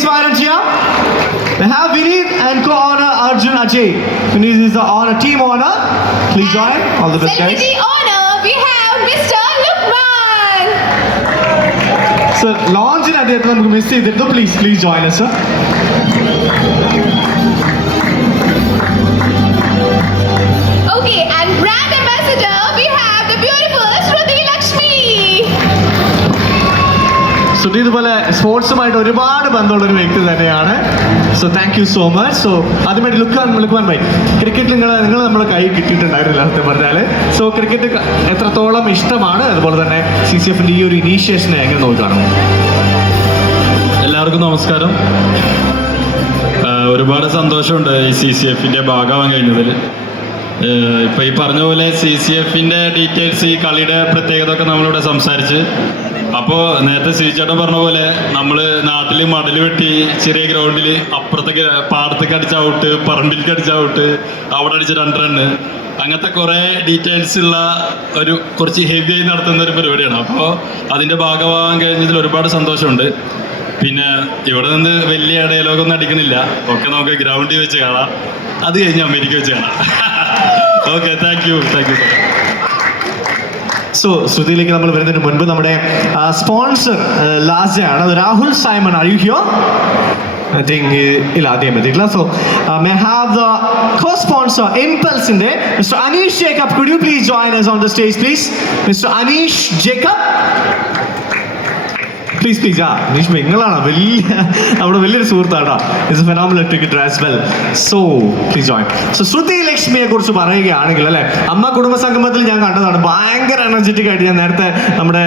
please smile and. We have Vineet and co-honor Arjun Ajay. Vineet is the honor team honor. Please join. All the best, guys. the honor, we have Mr. Lukman. Sir, launch in at the please, please join us, sir. Sudhi ഇതുപോലെ സ്പോർട്സുമായിട്ട് ഒരുപാട് ബന്ധമുള്ള ഒരു വ്യക്തി തന്നെയാണ്. So thank you so much so ആദ്യമായിട്ട് ലുക്കാൻ ലുക്കാൻ by cricket നിങ്ങൾ നിങ്ങൾ നമ്മുടെ കൈ കിട്ടിയിട്ടുണ്ടായിരുന്നില്ല സത്യം പറഞ്ഞാൽ സോ ക്രിക്കറ്റ് എത്രത്തോളം ഇഷ്ടമാണ്? അതുപോലെ തന്നെ സി സി എഫിന്റെ ഈ ഒരു ഇനീഷ്യേഷനെ എങ്ങനെ നോക്കുകയാണ്? എല്ലാവർക്കും നമസ്കാരം. ഒരുപാട് സന്തോഷമുണ്ട് ഈ സി സി എഫിന്റെ ഭാഗമാവാൻ കഴിഞ്ഞതിൽ. ഇപ്പൊ ഈ പറഞ്ഞ പോലെ സി സി എഫിന്റെ ഡീറ്റെയിൽസ് ഈ കളിയുടെ പ്രത്യേകത ഒക്കെ നമ്മളിവിടെ സംസാരിച്ച് അപ്പോൾ നേരത്തെ ചേട്ടൻ പറഞ്ഞ പോലെ നമ്മൾ നാട്ടിൽ മടൽ വെട്ടി ചെറിയ ഗ്രൗണ്ടിൽ അപ്പുറത്തേക്ക് പാടത്തേക്ക് അടിച്ച ഔട്ട് പറമ്പിലേക്ക് അടിച്ച ഔട്ട് അവിടെ അടിച്ച രണ്ട് റണ്ണ് അങ്ങനത്തെ കുറെ ഡീറ്റെയിൽസ് ഉള്ള ഒരു കുറച്ച് ഹെവി ആയി നടത്തുന്ന ഒരു പരിപാടിയാണ്. അപ്പോൾ അതിന്റെ ഭാഗമാകാൻ കഴിഞ്ഞതിൽ ഒരുപാട് സന്തോഷമുണ്ട്. പിന്നെ ഇവിടെ നിന്ന് വലിയ ഡയലോഗൊന്നും അടിക്കണില്ല. ഒക്കെ നമുക്ക് ഗ്രൗണ്ടിൽ വെച്ച് കാണാം. അത് കഴിഞ്ഞ് അമേരിക്ക വെച്ച് കാണാം. Okay thank you thank you so ശ്രുതിയിലേക്ക് നമ്മൾ വരുന്നതിന് മുൻപ് നമ്മുടെ സ്പോൺസർ ലാസ്റ്റ് ആണ് രാഹുൽ സൈമൺ. ആർ ഇല്ല അദ്ദേഹം Aneesh Jacob could you please join on the stage please mister Aneesh Jacob please please ആ നിഷ്മ നിങ്ങളാണ്? വലിയ നമ്മുടെ വലിയൊരു സുഹൃത്താണ് it's phenomenal ticket as well so please join so Shruti ലക്ഷ്മിയെ കുറിച്ച് പറയുകയാണെങ്കിൽ അല്ലെ? അമ്മ കുടുംബ സംഗമത്തിൽ ഞാൻ കണ്ടതാണ്. ഭയങ്കര എനർജറ്റിക് ആയിട്ട് ഞാൻ നേരത്തെ നമ്മുടെ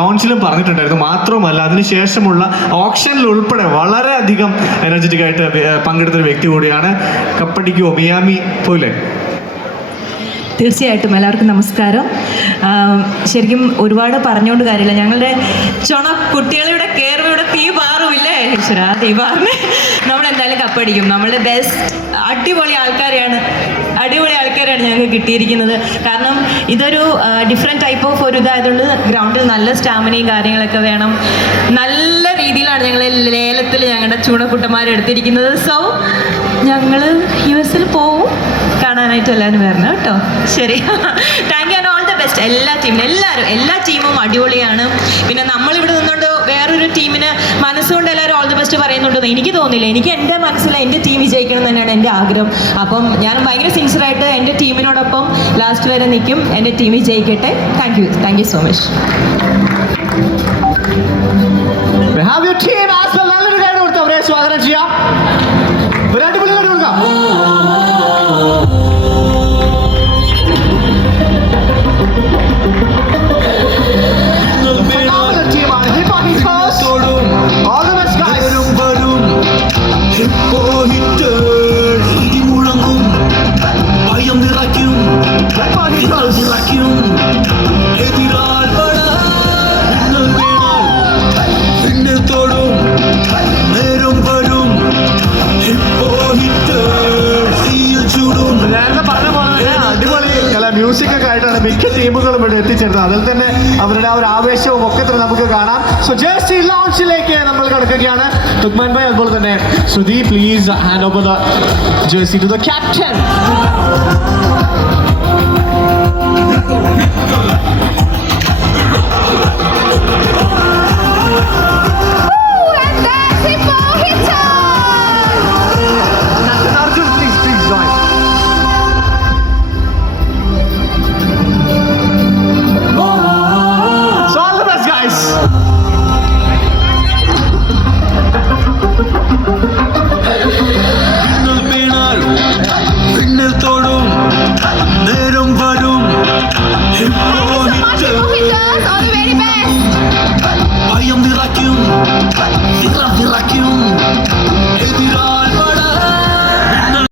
ലോഞ്ചിലും പറഞ്ഞിട്ടുണ്ടായിരുന്നു. മാത്രമല്ല അതിനുശേഷമുള്ള ഓപ്ഷനിൽ ഉൾപ്പെടെ വളരെയധികം എനർജറ്റിക് ആയിട്ട് പങ്കെടുത്തൊരു വ്യക്തി കൂടിയാണ് കപ്പടിക്കോ മിയാമി പോയില്ലേ? തീർച്ചയായിട്ടും എല്ലാവർക്കും നമസ്കാരം. ശരിക്കും ഒരുപാട് പറഞ്ഞുകൊണ്ട് കാര്യമില്ല. ഞങ്ങളുടെ ചുണ കുട്ടികളുടെ കയറുവിടെ തീ പാറുമില്ലേ ആ തീ പാറിന് നമ്മൾ എന്തായാലും കപ്പടിക്കും. നമ്മളുടെ ബെസ്റ്റ് അടിപൊളി ആൾക്കാരെയാണ് അടിപൊളി ആൾക്കാരാണ് ഞങ്ങൾക്ക് കിട്ടിയിരിക്കുന്നത്. കാരണം ഇതൊരു ഡിഫറെന്റ് ടൈപ്പ് ഓഫ് ഒരു ഇതായതുകൊണ്ട് ഗ്രൗണ്ടിൽ നല്ല സ്റ്റാമിനയും കാര്യങ്ങളൊക്കെ വേണം. നല്ല രീതിയിലാണ് ഞങ്ങൾ ലേലത്തിൽ ഞങ്ങളുടെ ചൂണക്കുട്ടന്മാരെടുത്തിരിക്കുന്നത്. സോ ഞങ്ങൾ യു എസിൽ കാണാനായിട്ട് എല്ലാവരും വരണം കേട്ടോ. ശരി. Thank you and all the best എല്ലാ ടീമിനും എല്ലാവരും എല്ലാ ടീമും അടിപൊളിയാണ്. പിന്നെ നമ്മളിവിടെ നിന്നുകൊണ്ട് വേറൊരു ടീമിന് മനസ്സുകൊണ്ട് എല്ലാവരും ഓൾ ദ ബെസ്റ്റ് പറയുന്നുണ്ടെന്ന് എനിക്ക് തോന്നില്ല എനിക്ക് എന്റെ മനസ്സിൽ എന്റെ ടീം വിജയിക്കണം തന്നെയാണ് എന്റെ ആഗ്രഹം. അപ്പം ഞാൻ ഭയങ്കര സിൻസിയറായിട്ട് എന്റെ ടീമിനോടൊപ്പം ലാസ്റ്റ് വരെ നിൽക്കും. എന്റെ team വിജയിക്കട്ടെ. Thank you thank you so much We have your team şahittir İdi murangun Bayam അല്ല മ്യൂസിക് ഒക്കെ ആയിട്ടാണ് മിക്ക ടീമുകളും ഇവിടെ എത്തിച്ചേരുന്നത്. അതിൽ തന്നെ അവരുടെ ആ ഒരു ആവേശവും ഒക്കെ തന്നെ നമുക്ക് കാണാം. സോ ജേഴ്സി ലോഞ്ചിലേക്ക് നമ്മൾ കിടക്കുകയാണ്. തുക്മാൻ ഭായ് അതുപോലെ തന്നെ Shruti please hand over the jersey to the captain